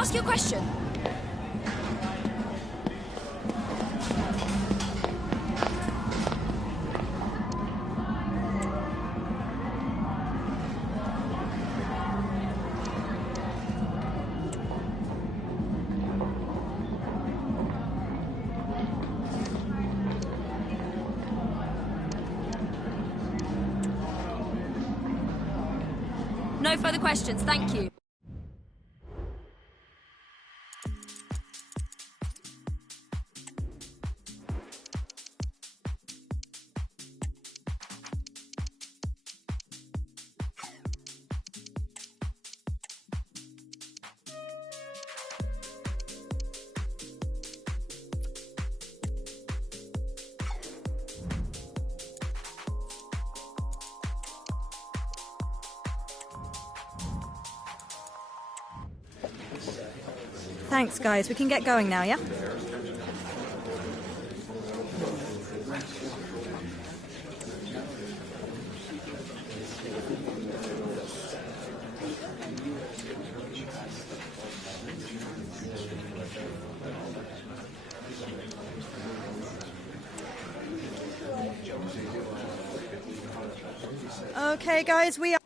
ask you a question? No further questions, thank you. Thanks, guys. We can get going now, yeah? Okay, guys, we are...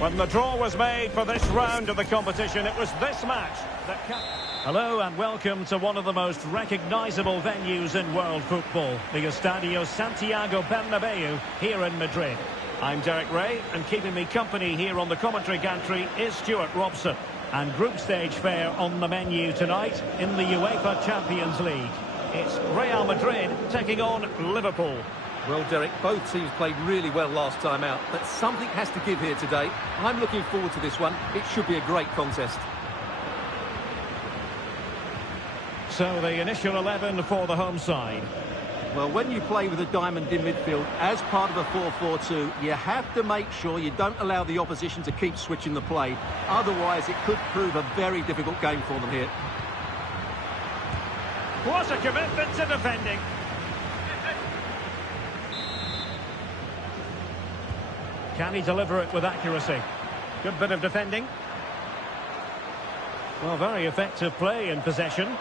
When the draw was made for this round of the competition, it was this match that... Hello and welcome to one of the most recognisable venues in world football, the Estadio Santiago Bernabeu here in Madrid. I'm Derek Ray, and keeping me company here on the commentary gantry is Stuart Robson. And group stage fare on the menu tonight in the UEFA Champions League. It's Real Madrid taking on Liverpool. Well, Derek, both teams played really well last time out, but something has to give here today. I'm looking forward to this one. It should be a great contest. So the initial 11 for the home side. Well, when you play with a diamond in midfield as part of a 4-4-2, you have to make sure you don't allow the opposition to keep switching the play. Otherwise, it could prove a very difficult game for them here. What a commitment to defending. Can he deliver it with accuracy? Good bit of defending. Well, very effective play in possession.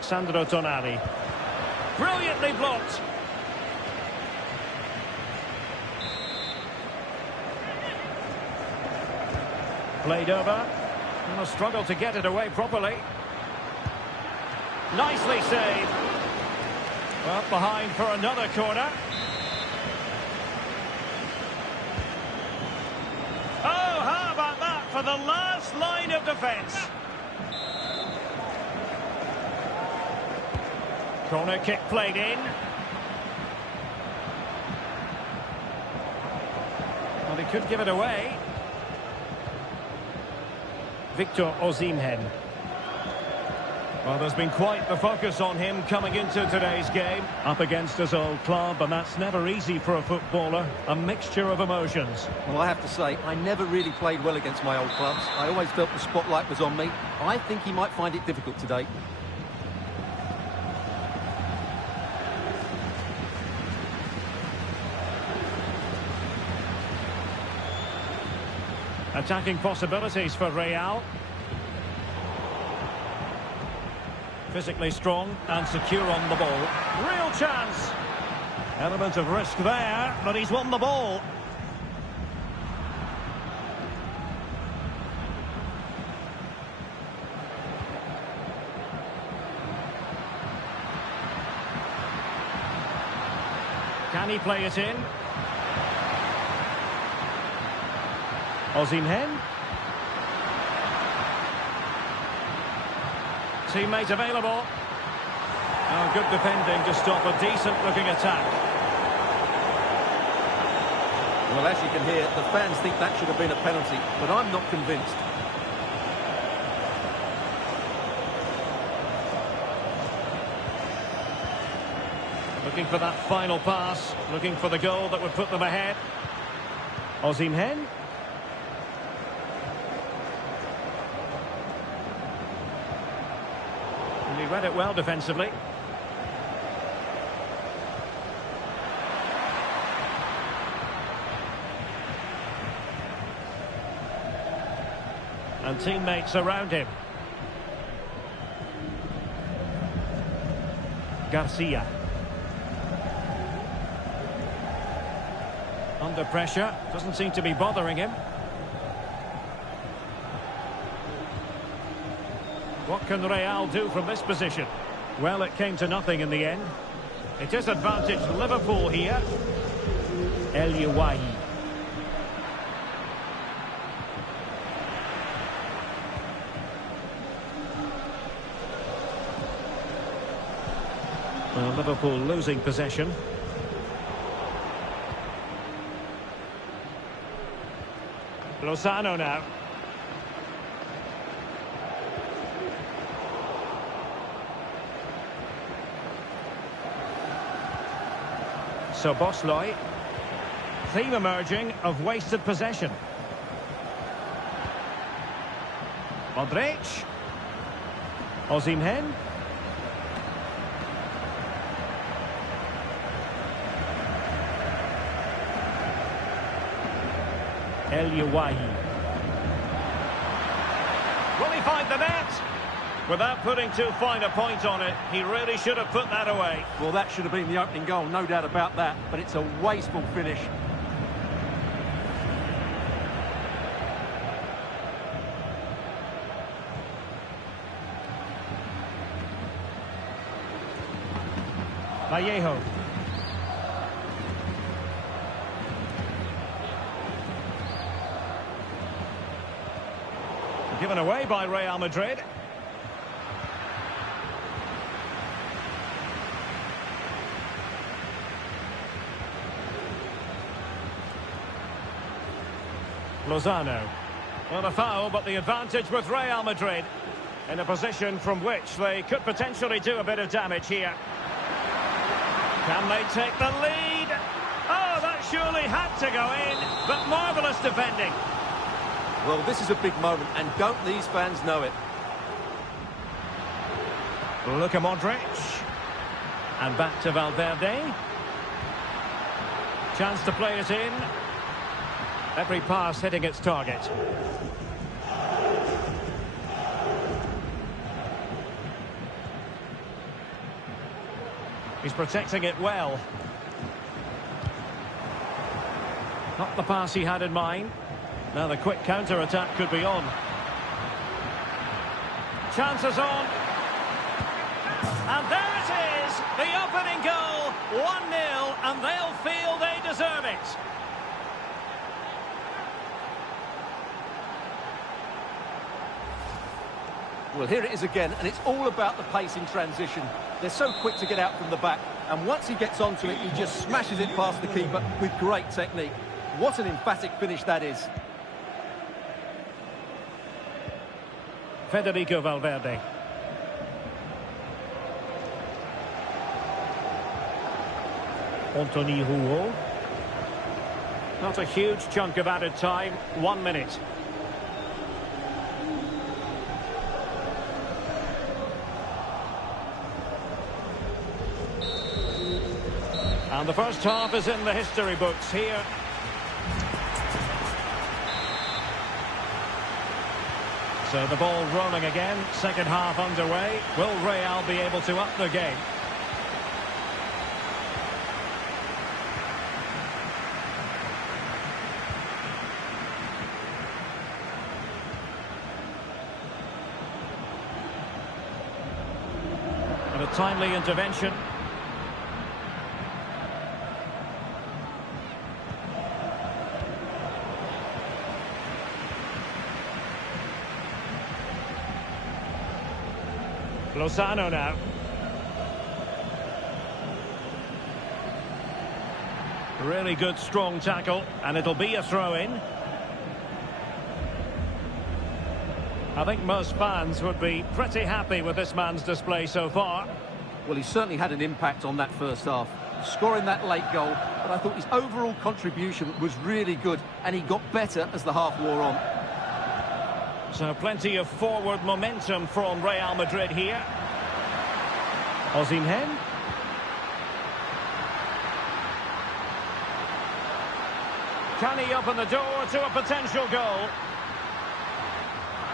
Sandro Tonali. Brilliantly blocked. Played over. And a struggle to get it away properly. Nicely saved. Well, behind for another corner. Oh, how about that for the last line of defence? Corner kick played in. Well, he could give it away. Victor Osimhen. Well, there's been quite the focus on him coming into today's game. Up against his old club, and that's never easy for a footballer. A mixture of emotions. Well, I have to say, I never really played well against my old clubs. I always felt the spotlight was on me. I think he might find it difficult today. Attacking possibilities for Real. Physically strong and secure on the ball. Real chance. Element of risk there, but he's won the ball. Can he play it in? Osimhen. Teammate available. Oh, good defending to stop a decent-looking attack. Well, as you can hear, the fans think that should have been a penalty, but I'm not convinced. Looking for that final pass, looking for the goal that would put them ahead. Osimhen. And he read it well defensively. And teammates around him. Garcia. Under pressure, doesn't seem to be bothering him. What can Real do from this position? Well, it came to nothing in the end. It is advantage Liverpool here. El Yawahi. Well, Liverpool losing possession. Lozano now. So Bosley. Theme emerging of wasted possession. Modric. Osimhen. El Yawahi. Will he find the net? Without putting too fine a point on it, he really should have put that away. Well, that should have been the opening goal, no doubt about that, but it's a wasteful finish. Vallejo. Given away by Real Madrid. Lozano. Well, a foul, but the advantage with Real Madrid. In a position from which they could potentially do a bit of damage here. Can they take the lead? Oh, that surely had to go in, but marvellous defending. Well, this is a big moment, and don't these fans know it? Luka Modric. And back to Valverde. Chance to play it in. Every pass hitting its target. He's protecting it well. Not the pass he had in mind. Now the quick counter-attack could be on. Chances on. And there it is! The opening goal! 1-0, and they'll feel they deserve it. Well, here it is again, and it's all about the pace in transition. They're so quick to get out from the back, and once he gets onto it, he just smashes it past the keeper with great technique. What an emphatic finish that is. Federico Valverde. Anthony Rouault. Not a huge chunk of added time. 1 minute. And the first half is in the history books here. So the ball rolling again, second half underway. Will Real be able to up the game? And a timely intervention. Lozano now. Really good strong tackle, and it'll be a throw-in. I think most fans would be pretty happy with this man's display so far. Well, he certainly had an impact on that first half, scoring that late goal, but I thought his overall contribution was really good, and he got better as the half wore on. So plenty of forward momentum from Real Madrid here. Osimhen. Can he open the door to a potential goal?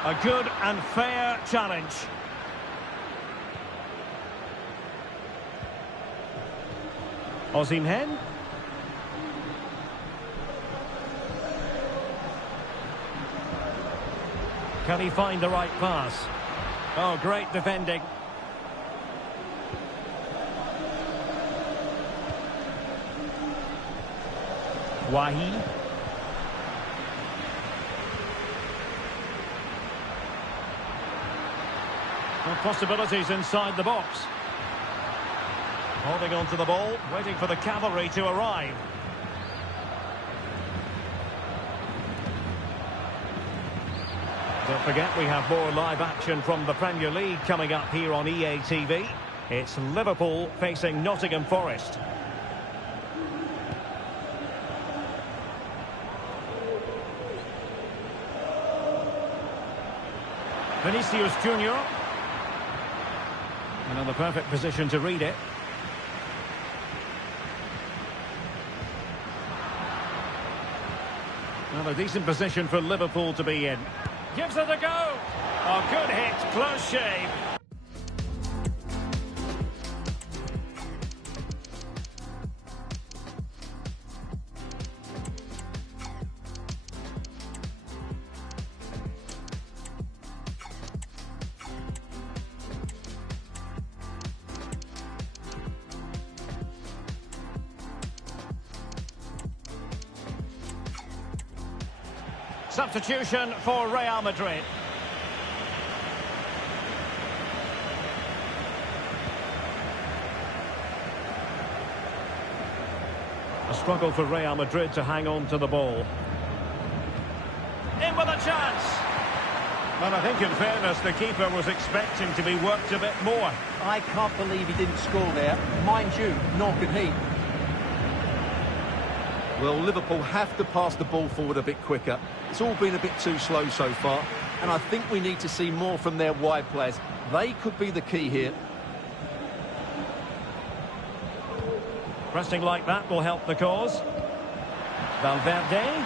A good and fair challenge. Osimhen. Can he find the right pass? Oh, great defending. Wahi. No possibilities inside the box. Holding on to the ball, waiting for the cavalry to arrive. Don't forget, we have more live action from the Premier League coming up here on EA TV. It's Liverpool facing Nottingham Forest. Vinicius Junior. And in the perfect position to read it. Well, a decent position for Liverpool to be in. Gives it a go. Oh, good hit, close shave. Substitution for Real Madrid. A struggle for Real Madrid to hang on to the ball. In with a chance. Well, I think in fairness, the keeper was expecting to be worked a bit more. I can't believe he didn't score there. Mind you, nor can he. Well, Liverpool have to pass the ball forward a bit quicker. It's all been a bit too slow so far, and I think we need to see more from their wide players. They could be the key here. Pressing like that will help the cause. Valverde.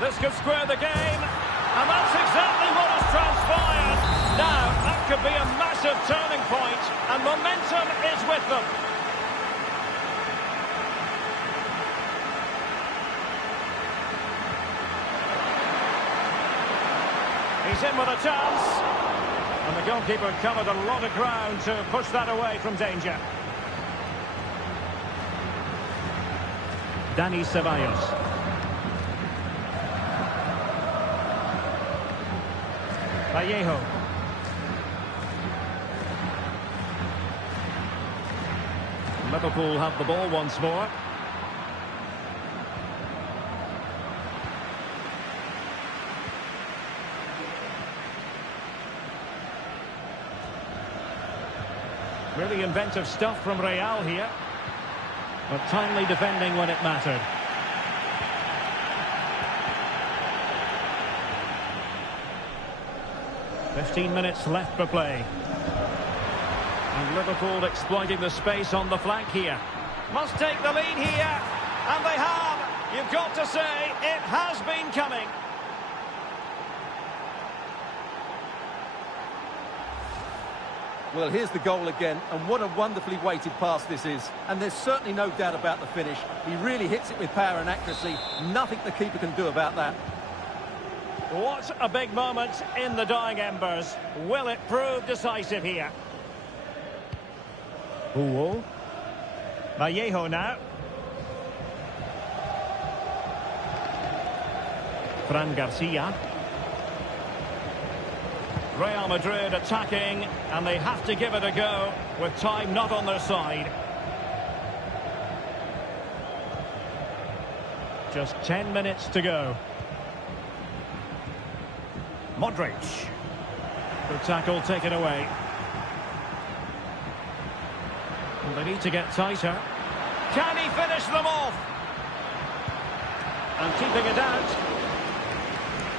This could square the game, and that's exactly what has transpired. Now, that could be a massive turning point, and momentum is with them. He's in with a chance. And the goalkeeper covered a lot of ground to push that away from danger. Dani Ceballos. Vallejo. Liverpool have the ball once more. Really inventive stuff from Real here. But timely defending when it mattered. "15 minutes left for play. And Liverpool exploiting the space on the flank here. Must take the lead here. And they have. You've got to say, it has been coming. Well, here's the goal again, and what a wonderfully weighted pass this is. And there's certainly no doubt about the finish. He really hits it with power and accuracy. Nothing the keeper can do about that. What a big moment in the dying embers. Will it prove decisive here? Uwo. Vallejo now. Fran Garcia. Real Madrid attacking, and they have to give it a go with time not on their side. Just 10 minutes to go. Modric. Good tackle taken away. And they need to get tighter. Can he finish them off? And keeping it out.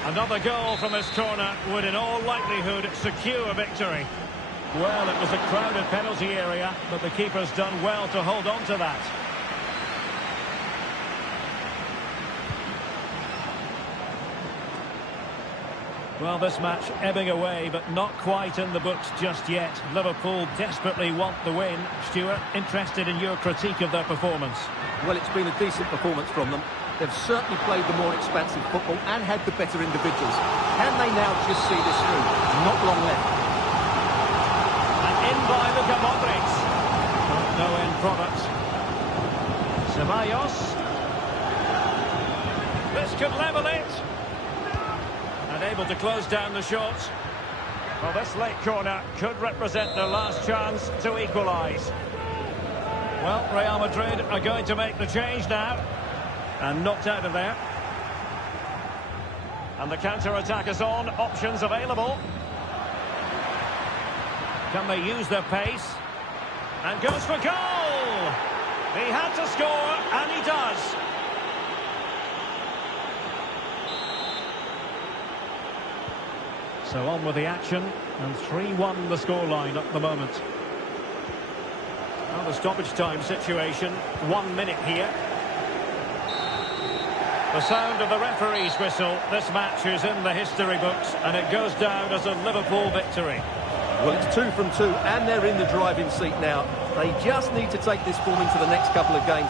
Another goal from this corner would in all likelihood secure victory. Well, it was a crowded penalty area, but the keeper's done well to hold on to that. Well, this match ebbing away, but not quite in the books just yet. Liverpool desperately want the win. Stuart, interested in your critique of their performance? Well, it's been a decent performance from them. They've certainly played the more expansive football and had the better individuals. Can they now just see this through? Not long left. And in by Luka Modric. No end product. Ceballos. This could level it. And able to close down the shot. Well, this late corner could represent their last chance to equalise. Well, Real Madrid are going to make the change now. And knocked out of there. And the counter-attack is on. Options available. Can they use their pace? And goes for goal! He had to score, and he does. So on with the action. And 3-1 the scoreline at the moment. Now the stoppage time situation. 1 minute here. The sound of the referee's whistle. This match is in the history books, and it goes down as a Liverpool victory. Well, it's 2 from 2, and they're in the driving seat now. They just need to take this form into the next couple of games.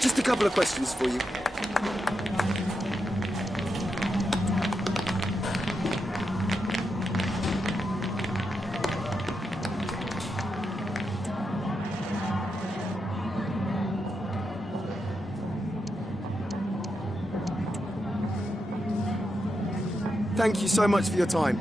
Just a couple of questions for you. Thank you so much for your time.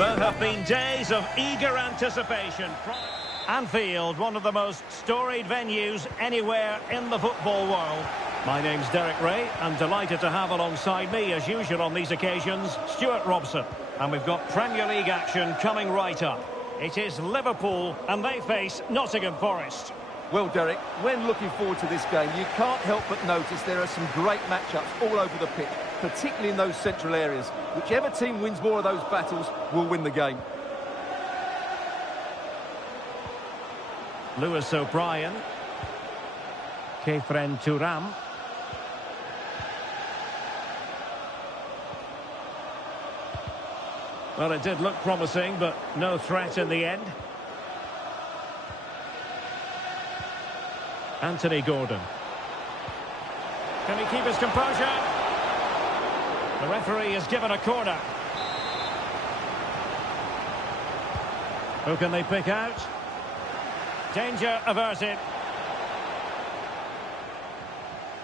There have been days of eager anticipation. Anfield, one of the most storied venues anywhere in the football world. My name's Derek Ray. I'm delighted to have alongside me, as usual on these occasions, Stuart Robson. And we've got Premier League action coming right up. It is Liverpool, and they face Nottingham Forest. Well, Derek, when looking forward to this game, you can't help but notice there are some great matchups all over the pitch, particularly in those central areas. Whichever team wins more of those battles will win the game. Lewis O'Brien. Kefren Turam. Well, it did look promising, but no threat in the end. Anthony Gordon. Can he keep his composure? The referee has given a corner. Who can they pick out? Danger averted.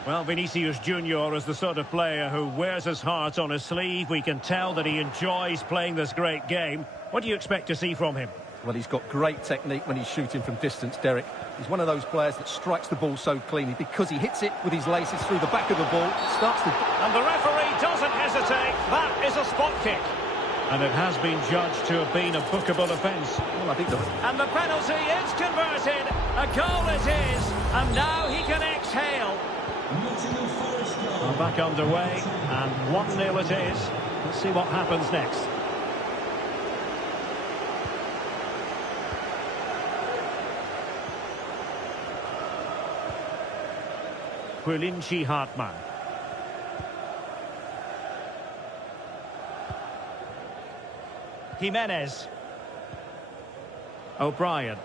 Well, Vinicius Junior is the sort of player who wears his heart on his sleeve. We can tell that he enjoys playing this great game. What do you expect to see from him? Well, he's got great technique when he's shooting from distance, Derek. He's one of those players that strikes the ball so cleanly because he hits it with his laces through the back of the ball, starts to... And the referee doesn't hesitate. That is a spot kick. And it has been judged to have been a bookable offence. Well, I think the... And the penalty is converted. A goal it is. And now he can exhale. Well, back underway. And 1-0 it is. Let's see what happens next. Quillinchi Hartmann. Jimenez. O'Brien.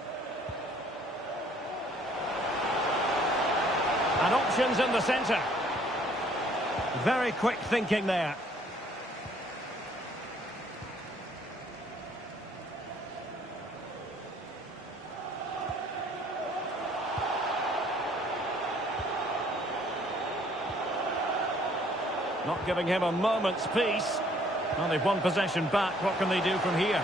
And options in the centre. Very quick thinking there. Not giving him a moment's peace. Well, they've won possession back. What can they do from here?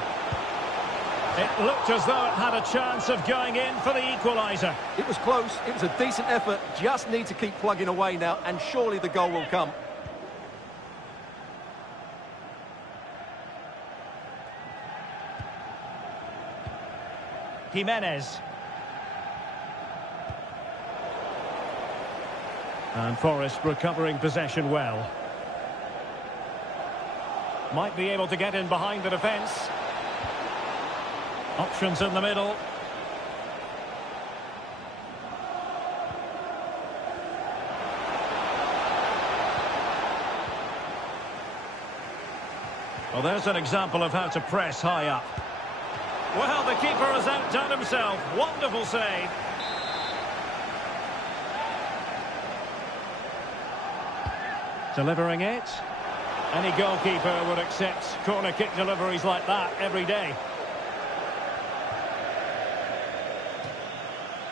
It looked as though it had a chance of going in for the equaliser. It was close. It was a decent effort. Just need to keep plugging away now, and surely the goal will come. Jimenez. And Forest recovering possession well. Might be able to get in behind the defence. Options in the middle. Well, there's an example of how to press high up. Well, the keeper has outdone himself. Wonderful save. Delivering it. Any goalkeeper would accept corner kick deliveries like that every day.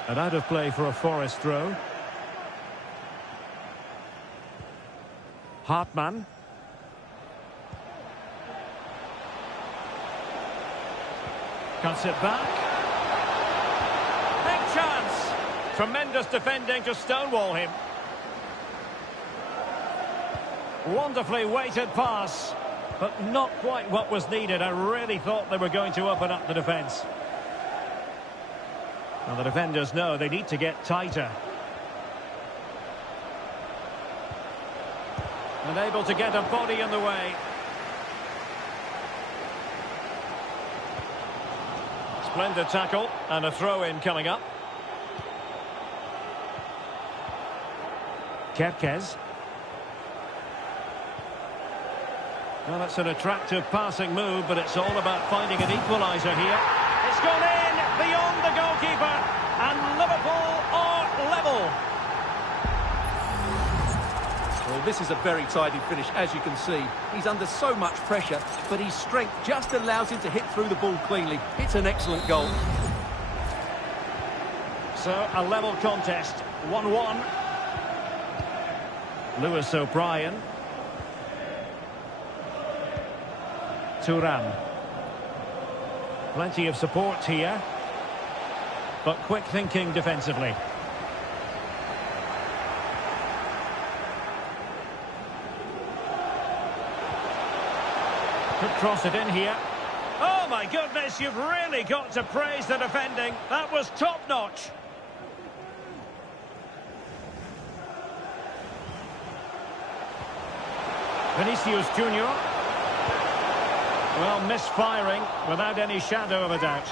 And out of play for a Forest throw. Hartmann. Cuts it back. Big chance. Tremendous defending to stonewall him. Wonderfully weighted pass, but not quite what was needed. I really thought they were going to open up the defence. Well, the defenders know they need to get tighter. And able to get a body in the way. Splendid tackle, and a throw-in coming up. Kerkez. Well, that's an attractive passing move, but it's all about finding an equaliser here. It's gone in beyond the goalkeeper, and Liverpool are level. Well, this is a very tidy finish, as you can see. He's under so much pressure, but his strength just allows him to hit through the ball cleanly. It's an excellent goal. So, a level contest, 1-1. Lewis O'Brien. Thuram. Plenty of support here, but quick thinking defensively. Could cross it in here. Oh my goodness, you've really got to praise the defending. That was top-notch. Vinicius Junior. Well, misfiring without any shadow of a doubt.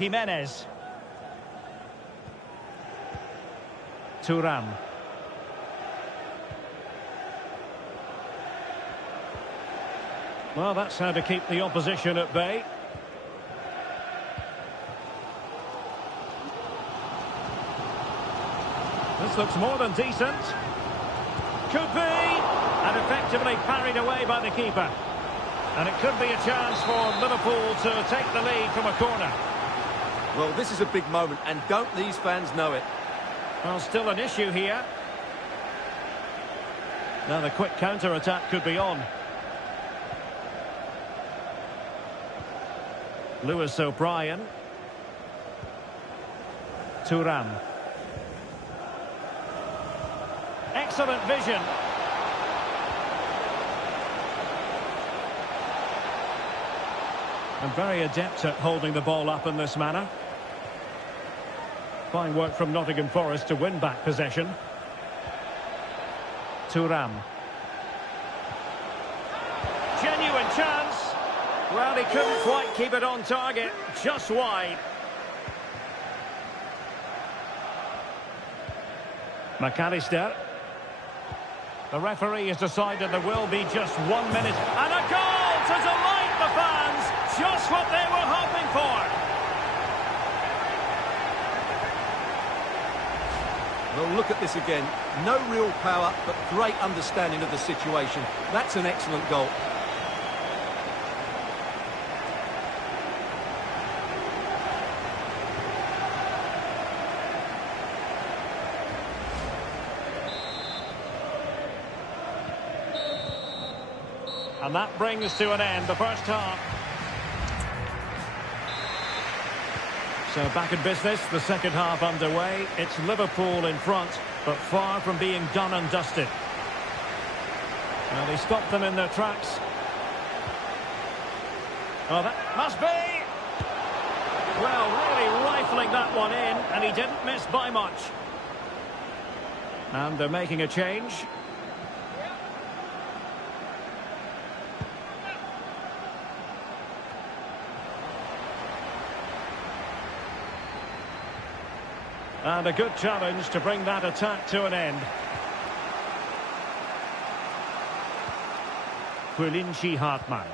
Jimenez. Thuram. Well, that's how to keep the opposition at bay. This looks more than decent. Could be. And effectively parried away by the keeper. And it could be a chance for Liverpool to take the lead from a corner. Well, this is a big moment, and don't these fans know it? Well, still an issue here. Now the quick counter-attack could be on. Lewis O'Brien. Thuram. Excellent vision. And very adept at holding the ball up in this manner. Fine work from Nottingham Forest to win back possession. Thuram. Genuine chance. Well, he couldn't quite keep it on target. Just wide. McAllister. The referee has decided there will be just 1 minute. And a goal to delight the fans. Just what they were hoping for. Well, look at this again. No real power, but great understanding of the situation. That's an excellent goal. And that brings to an end the first half. So back in business, the second half underway. It's Liverpool in front, but far from being done and dusted. Well, they stopped them in their tracks. Oh, that must be! Well, really rifling that one in, and he didn't miss by much. And they're making a change. And a good challenge to bring that attack to an end. Quillinci Hartmann.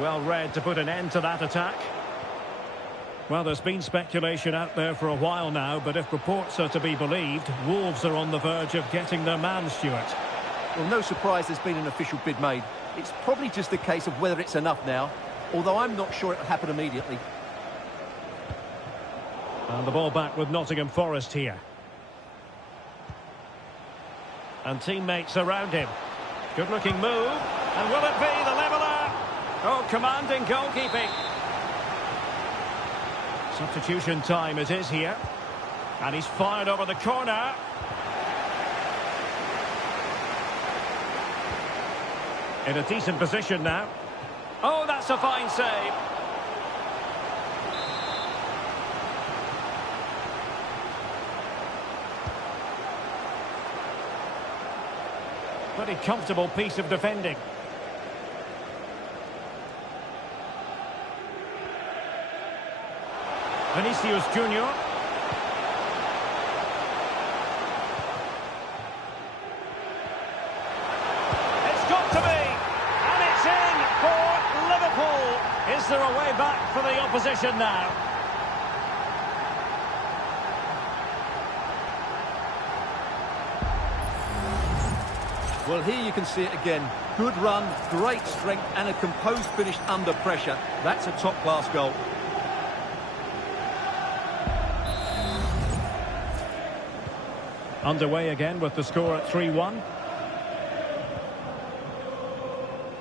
Well read to put an end to that attack. Well, there's been speculation out there for a while now, but if reports are to be believed, Wolves are on the verge of getting their man, Stuart. Well, no surprise there's been an official bid made. It's probably just a case of whether it's enough now, although I'm not sure it'll happen immediately. And the ball back with Nottingham Forest here. And teammates around him. Good looking move. And will it be the leveller? Oh, commanding goalkeeping. Substitution time it is here. And he's fired over the corner. In a decent position now. Oh, that's a fine save. Pretty comfortable piece of defending. Vinicius Junior. It's got to be. And it's in for Liverpool. Is there a way back for the opposition now? Well, here you can see it again. Good run, great strength, and a composed finish under pressure. That's a top-class goal. Underway again with the score at 3-1.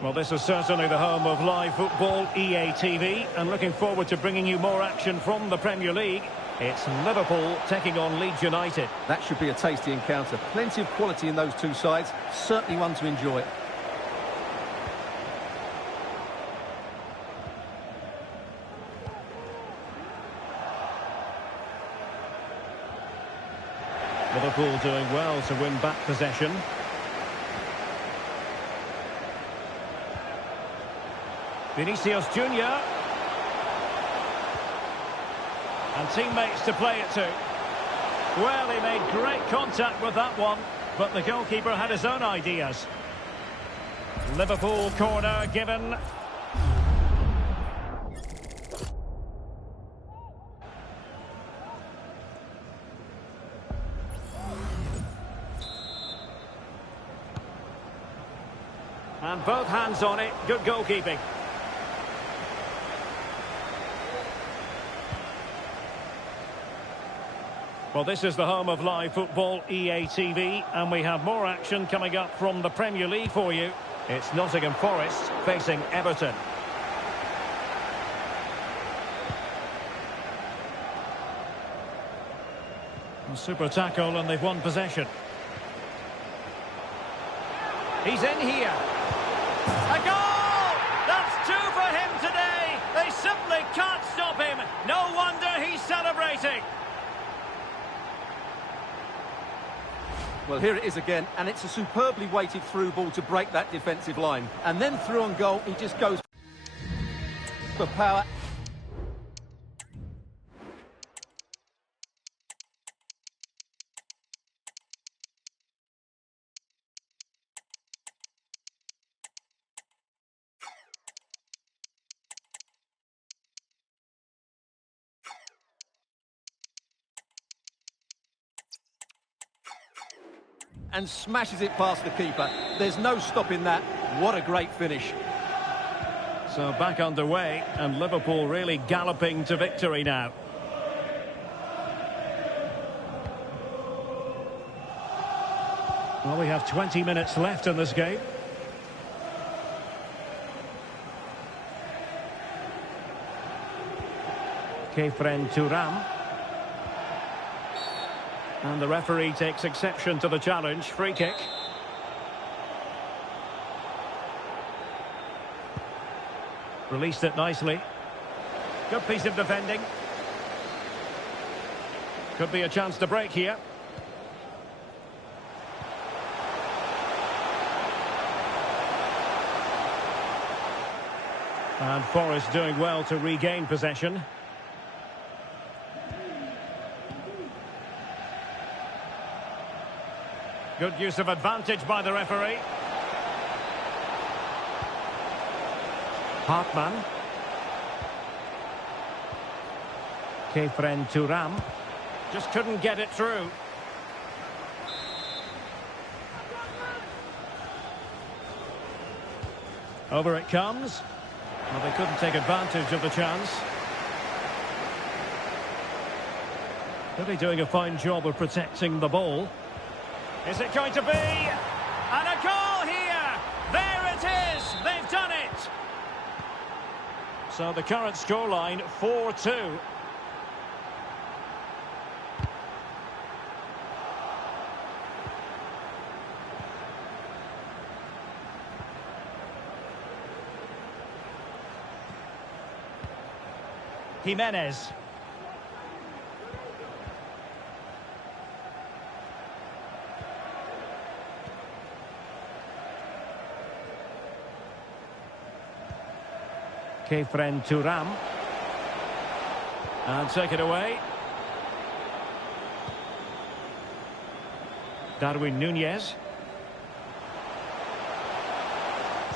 Well, this is certainly the home of live football, EA TV, and looking forward to bringing you more action from the Premier League. It's Liverpool taking on Leeds United. That should be a tasty encounter. Plenty of quality in those two sides. Certainly one to enjoy. Liverpool doing well to win back possession. Vinicius Junior. And teammates to play it to. Well, he made great contact with that one, but the goalkeeper had his own ideas. Liverpool corner given. And both hands on it, good goalkeeping. Well, this is the home of live football, EA TV, and we have more action coming up from the Premier League for you. It's Nottingham Forest facing Everton. A super tackle, and they've won possession. He's in here. A goal! That's two for him today. They simply can't stop him. No wonder he's celebrating. Well, here it is again, and it's a superbly weighted through ball to break that defensive line. And then through on goal, he just goes for power. And smashes it past the keeper. There's no stopping that. What a great finish. So back underway, and Liverpool really galloping to victory now. Well, we have 20 minutes left in this game. Kefren Turam. And the referee takes exception to the challenge. Free kick. Released it nicely. Good piece of defending. Could be a chance to break here. And Forest doing well to regain possession. Good use of advantage by the referee. Hartmann. Kefren Turam. Just couldn't get it through. Over it comes. Well, they couldn't take advantage of the chance. Really doing a fine job of protecting the ball. Is it going to be? And a goal here! There it is! They've done it! So the current scoreline, 4-2. Jimenez. Kefren Turam. And take it away. Darwin Núñez.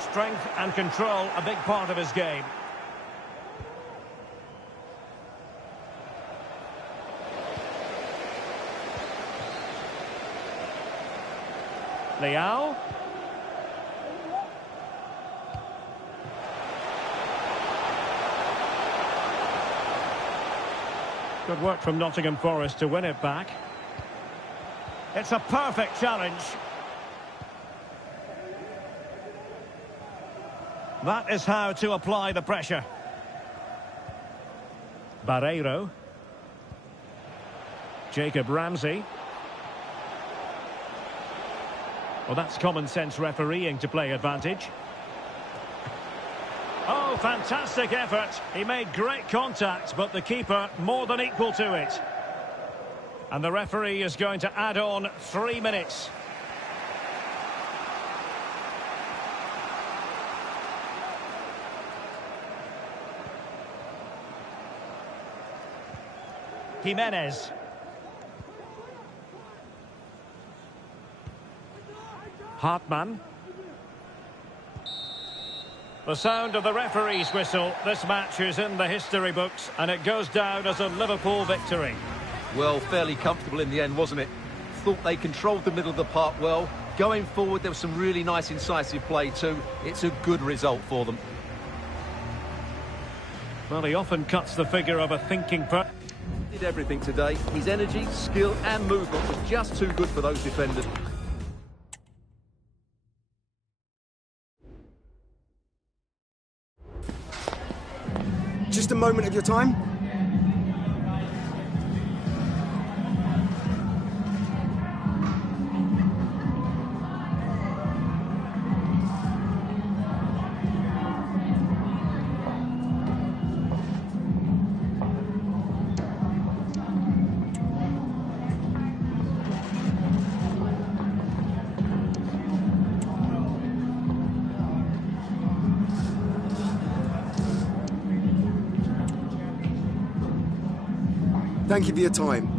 Strength and control, a big part of his game. Leao. Good work from Nottingham Forest to win it back. It's a perfect challenge. That is how to apply the pressure. Barreiro. Jacob Ramsey. Well, that's common sense refereeing to play advantage. Oh, fantastic effort. He made great contact, but the keeper more than equal to it. And the referee is going to add on 3 minutes. Jimenez. Hartmann. The sound of the referee's whistle. This match is in the history books, and it goes down as a Liverpool victory. Well, fairly comfortable in the end, wasn't it? Thought they controlled the middle of the park well. Going forward, there was some really nice incisive play too. It's a good result for them. Well, he often cuts the figure of a thinking person. Did everything today. His energy, skill and movement was just too good for those defenders. Just a moment of your time. Thank you for your time.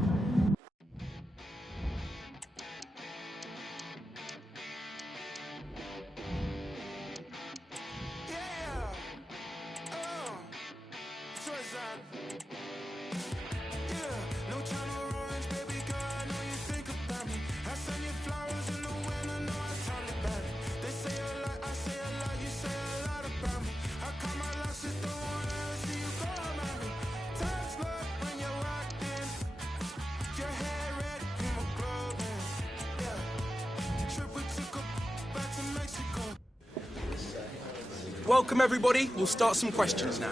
Welcome everybody, we'll start some questions now.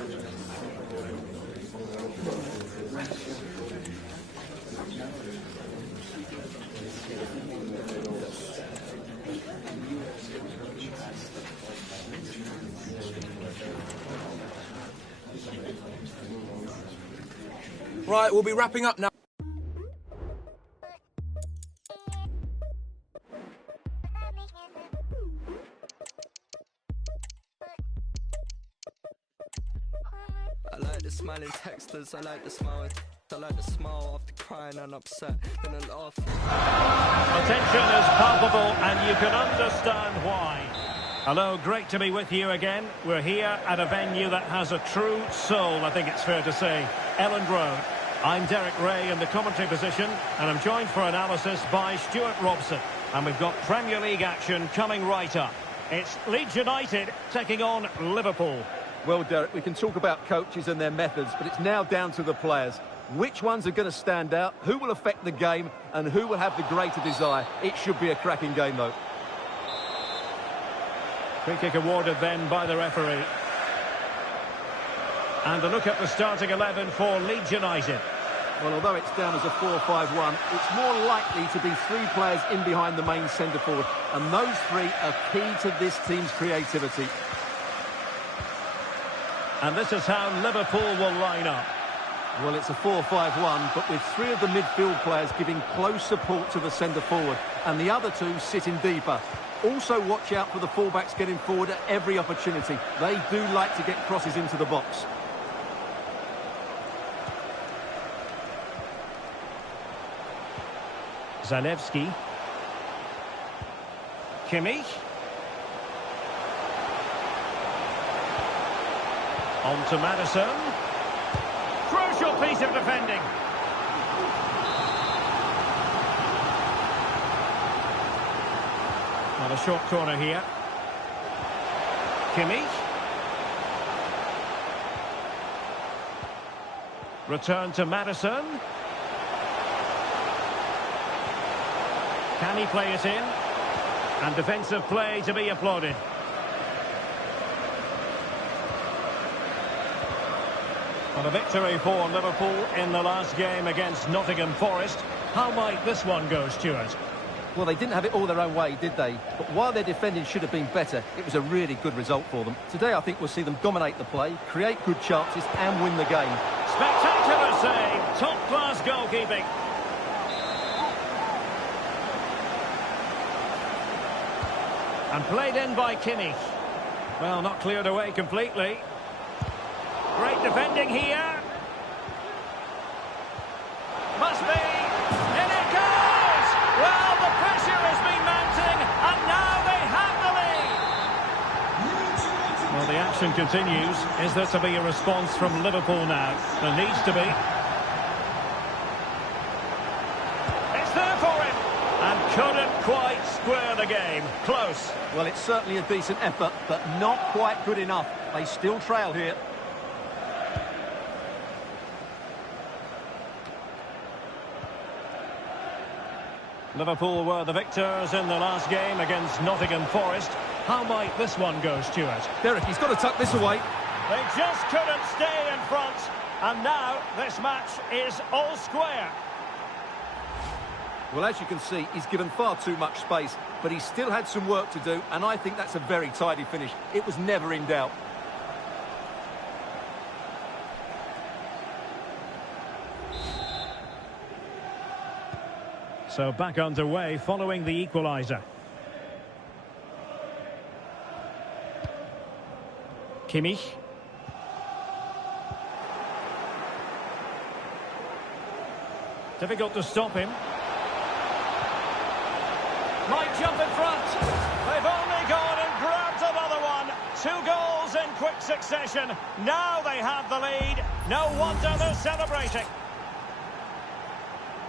Right, we'll be wrapping up now. I like the smiling texters, I like the smile. I like the smile after crying and upset, then I laugh. The tension is palpable and you can understand why. Hello, great to be with you again. We're here at a venue that has a true soul, I think it's fair to say. Elland Road. I'm Derek Ray in the commentary position, and I'm joined for analysis by Stuart Robson. And we've got Premier League action coming right up. It's Leeds United taking on Liverpool. Well, Derek, we can talk about coaches and their methods, but it's now down to the players. Which ones are going to stand out, who will affect the game, and who will have the greater desire? It should be a cracking game, though. Free kick awarded then by the referee. And a look at the starting 11 for Leeds United. Well, although it's down as a 4-5-1, it's more likely to be three players in behind the main centre-forward, and those three are key to this team's creativity. And this is how Liverpool will line up. Well, it's a 4-5-1, but with three of the midfield players giving close support to the centre-forward, and the other two sitting deeper. Also watch out for the fullbacks getting forward at every opportunity. They do like to get crosses into the box. Zalewski. Kimmich. On to Madison. Crucial piece of defending. Not a short corner here. Kimmich. Return to Madison. Can he play it in? And defensive play to be applauded. Well, a victory for Liverpool in the last game against Nottingham Forest. How might this one go, Stuart? Well, they didn't have it all their own way, did they? But while their defending should have been better, it was a really good result for them. Today, I think we'll see them dominate the play, create good chances and win the game. Spectacular save. Top-class goalkeeping. And played in by Kimmich. Well, not cleared away completely. Great defending here. action continues. Is there to be a response from Liverpool now? There needs to be. It's there for him. And couldn't quite square the game. Close. Well, it's certainly a decent effort, but not quite good enough. They still trail here. Liverpool were the victors in the last game against Nottingham Forest. How might this one go, Stuart? Derek, he's got to tuck this away. They just couldn't stay in front. And now this match is all square. Well, as you can see, he's given far too much space, but he still had some work to do, and I think that's a very tidy finish. It was never in doubt. So back underway following the equaliser. Kimmich. Difficult to stop him. Might jump in front. They've only gone and grabbed another one. 2 goals in quick succession. Now they have the lead. No wonder they're celebrating.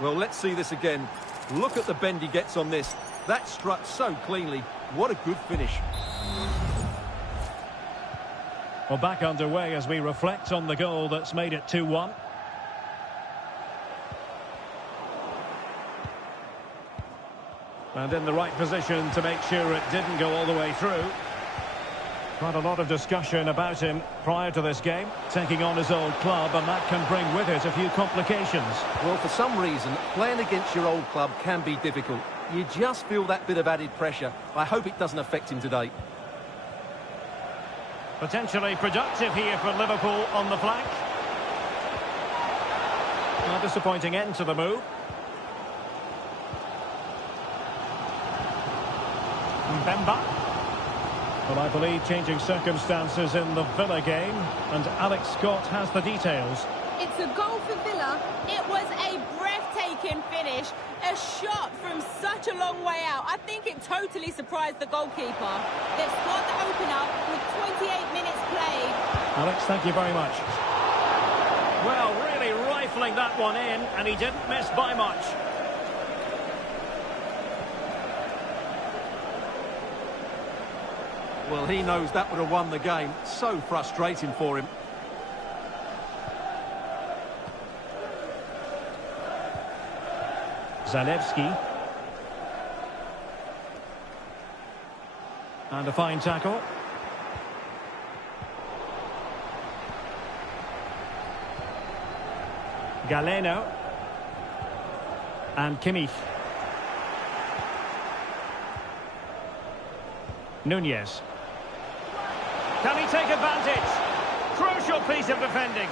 Well, let's see this again. Look at the bend he gets on this. That struck so cleanly. What a good finish. Well, back underway as we reflect on the goal that's made it 2-1. And in the right position to make sure it didn't go all the way through. Quite a lot of discussion about him prior to this game, taking on his old club, and that can bring with it a few complications. Well, for some reason, playing against your old club can be difficult. You just feel that bit of added pressure. I hope it doesn't affect him today. Potentially productive here for Liverpool on the flank. A disappointing end to the move. Mbemba. Well, I believe changing circumstances in the Villa game, and Alex Scott has the details. It's a goal for Villa. It was a breathtaking finish. A shot from such a long way out. I think it totally surprised the goalkeeper. They've scored the opener with 28 minutes played. Alex, thank you very much. Well, really rifling that one in, and he didn't miss by much. Well, he knows that would have won the game. So frustrating for him. Zalewski. And a fine tackle. Galeno. And Kimmich. Nunez. Can he take advantage? Crucial piece of defending.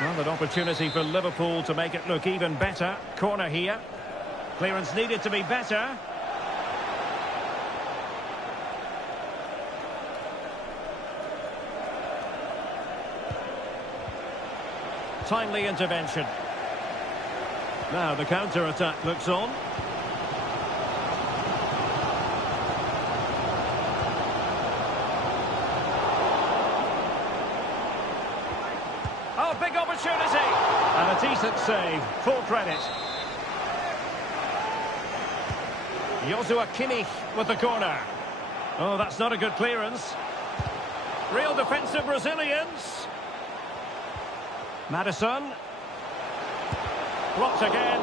Well, an opportunity for Liverpool to make it look even better. Corner here. Clearance needed to be better. Timely intervention. Now the counter-attack looks on. Oh, big opportunity! And a decent save. Full credit. Joshua Kimmich with the corner. Oh, that's not a good clearance. Real defensive Brazilians. Maddison. Blocked again.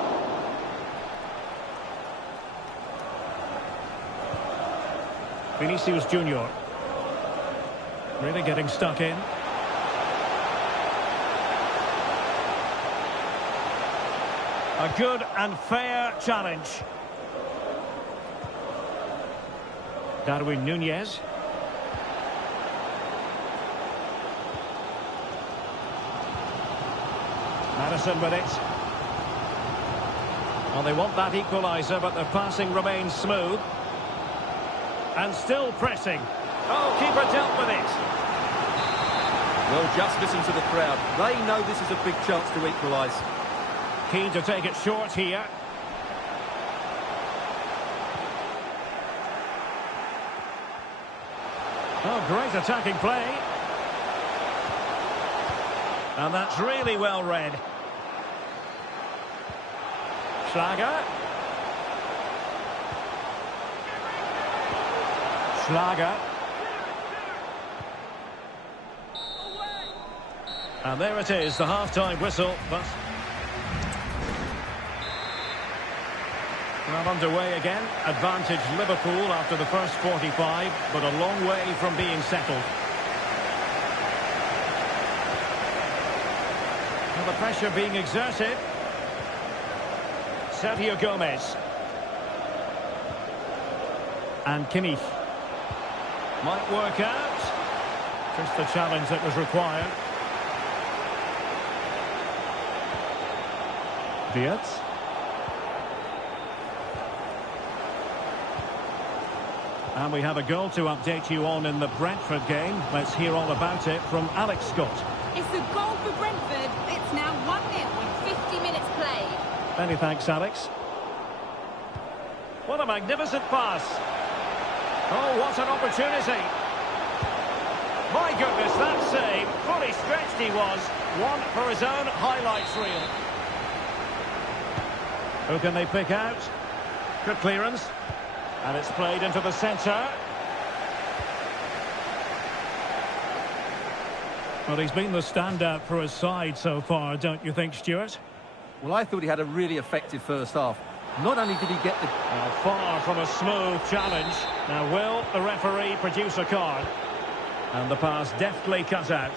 Vinicius Junior. Really getting stuck in. A good and fair challenge. Darwin Nunez. Maddison with it. Well, they want that equaliser, but their passing remains smooth. And still pressing. Oh, keeper dealt with it. Well, just listen to the crowd. They know this is a big chance to equalise. Keen to take it short here. Oh, great attacking play. And that's really well read. Schlager. Schlager. And there it is, the half-time whistle. But well, underway again. Advantage Liverpool after the first 45, but a long way from being settled. Well, the pressure being exerted. Sergio Gomez. And Kimmich. Might work out. Just the challenge that was required. Diaz. And we have a goal to update you on in the Brentford game. Let's hear all about it from Alex Scott. It's a goal for Brentford. It's now 1-0 with 50 minutes played. Many thanks, Alex. What a magnificent pass. Oh, what an opportunity. My goodness, that save. Fully stretched he was. One for his own highlights reel. Who can they pick out? Good clearance. And it's played into the centre. Well, he's been the standout for his side so far, don't you think, Stuart? Well, I thought he had a really effective first half. Not only did he get the... Well, far from a smooth challenge. Now, will the referee produce a card? And the pass deftly cut out.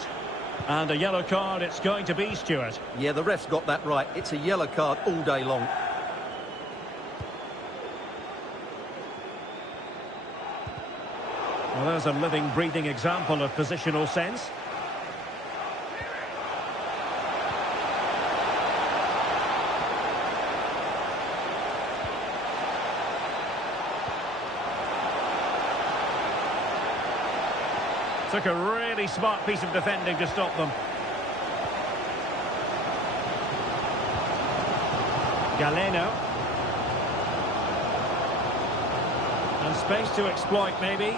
And a yellow card it's going to be, Stuart. Yeah, the ref's got that right. It's a yellow card all day long. Well, there's a living, breathing example of positional sense. Took a really smart piece of defending to stop them. Galeno. And space to exploit, maybe.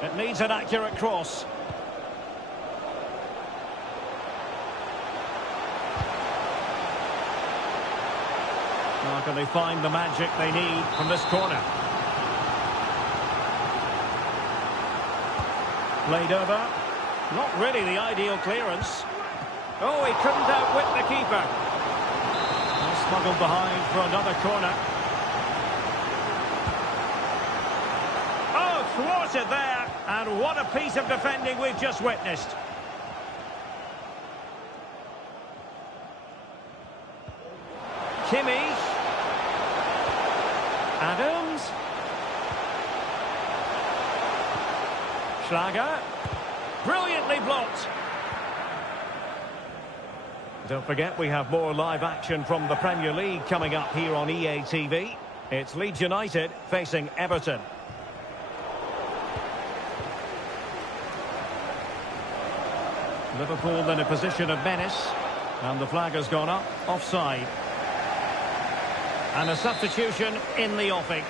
It needs an accurate cross. How can they find the magic they need from this corner? Played over. Not really the ideal clearance. Oh, he couldn't outwit the keeper. And smuggled behind for another corner. Oh, thwarted there. And what a piece of defending we've just witnessed. Kimmich. Adams. Schlager. Brilliantly blocked. Don't forget, we have more live action from the Premier League coming up here on EA TV. It's Leeds United facing Everton. Liverpool in a position of menace. And the flag has gone up, offside. And a substitution in the offing.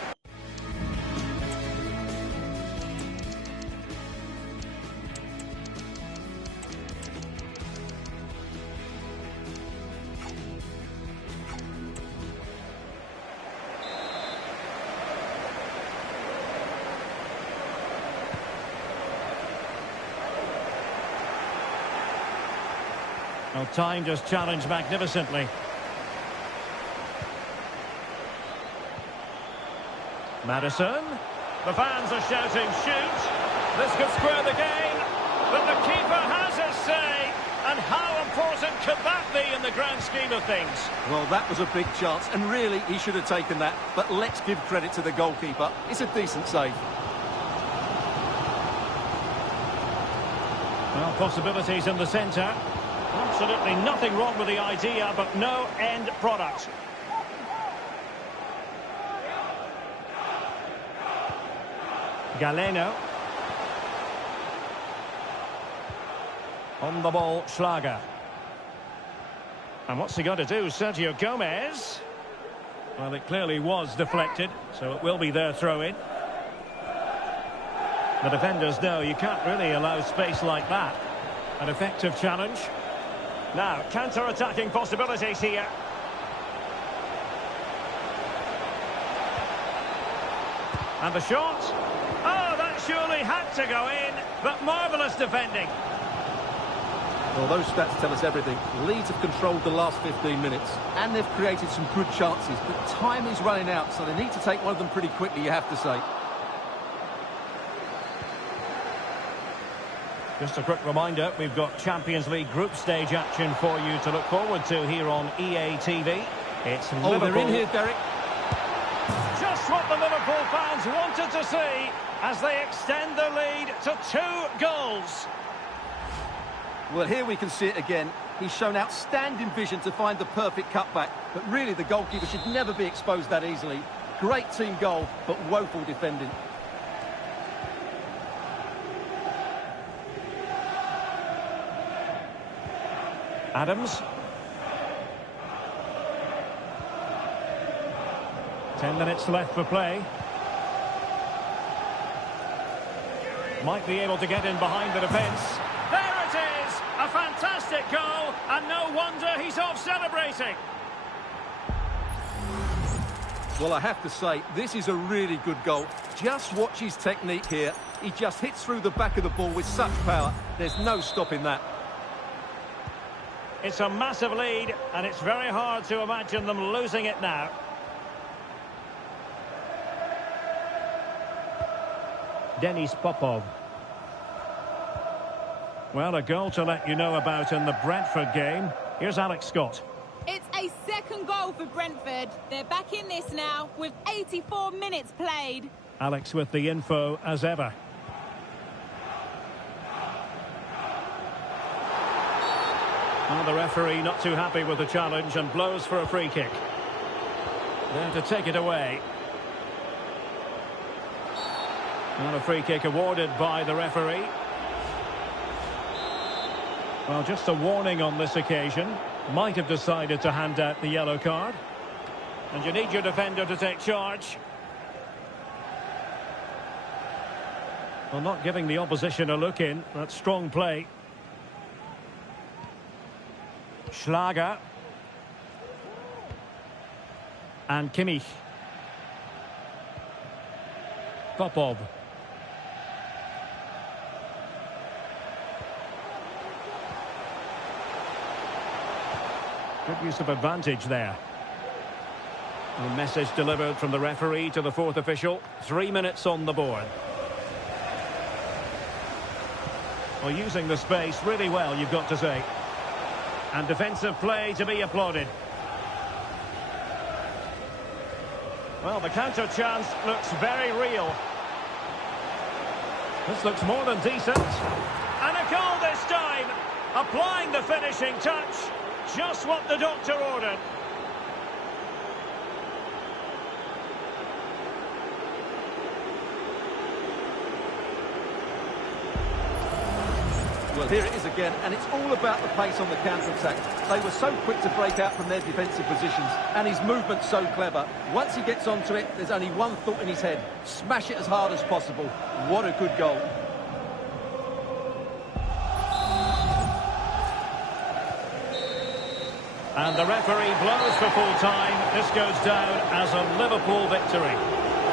Well, time just challenged magnificently. Maddison. The fans are shouting, shoot. This could square the game. But the keeper has his say. And how important could that be in the grand scheme of things? Well, that was a big chance. And really, he should have taken that. But let's give credit to the goalkeeper. It's a decent save. Well, possibilities in the centre. Absolutely nothing wrong with the idea, but no end product. Galeno. On the ball, Schlager. And what's he got to do? Sergio Gomez. Well, it clearly was deflected, so it will be their throw-in. The defenders know you can't really allow space like that. An effective challenge. Now, counter-attacking possibilities here. And the shot. Oh, that surely had to go in, but marvellous defending. Well, those stats tell us everything. Leeds have controlled the last 15 minutes, and they've created some good chances, but time is running out, so they need to take one of them pretty quickly, you have to say. Just a quick reminder, we've got Champions League group stage action for you to look forward to here on EA TV. It's Liverpool. They're in here, Derek. Just what the Liverpool fans wanted to see as they extend the lead to 2 goals. Well, here we can see it again. He's shown outstanding vision to find the perfect cutback, but really the goalkeeper should never be exposed that easily. Great team goal, but woeful defending. Adams. 10 minutes left for play. Might be able to get in behind the defence. There it is! A fantastic goal, and no wonder he's off celebrating. Well, I have to say, this is a really good goal. Just watch his technique here. He just hits through the back of the ball with such power. There's no stopping that. It's a massive lead, and it's very hard to imagine them losing it now. Denis Popov. Well, a goal to let you know about in the Brentford game. Here's Alex Scott. It's a second goal for Brentford. They're back in this now with 84 minutes played. Alex with the info as ever. Well, the referee not too happy with the challenge and blows for a free kick. There to take it away. And a free kick awarded by the referee. Well, just a warning on this occasion. Might have decided to hand out the yellow card. And you need your defender to take charge. Well, not giving the opposition a look in. That's strong play. Schlager. And Kimmich. Popov. Good use of advantage there. A message delivered from the referee to the fourth official. 3 minutes on the board. Well, using the space really well, you've got to say. And defensive play to be applauded. Well, the counter chance looks very real. This looks more than decent. And a goal this time. Applying the finishing touch. Just what the doctor ordered. Well, here it is again, and it's all about the pace on the counter-attack. They were so quick to break out from their defensive positions, and his movement's so clever. Once he gets onto it, there's only one thought in his head. Smash it as hard as possible. What a good goal. And the referee blows for full time. This goes down as a Liverpool victory.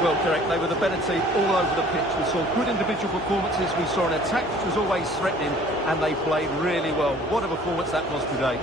Well, correct. They were the better team all over the pitch. We saw good individual performances. We saw an attack which was always threatening, and they played really well. What a performance that was today.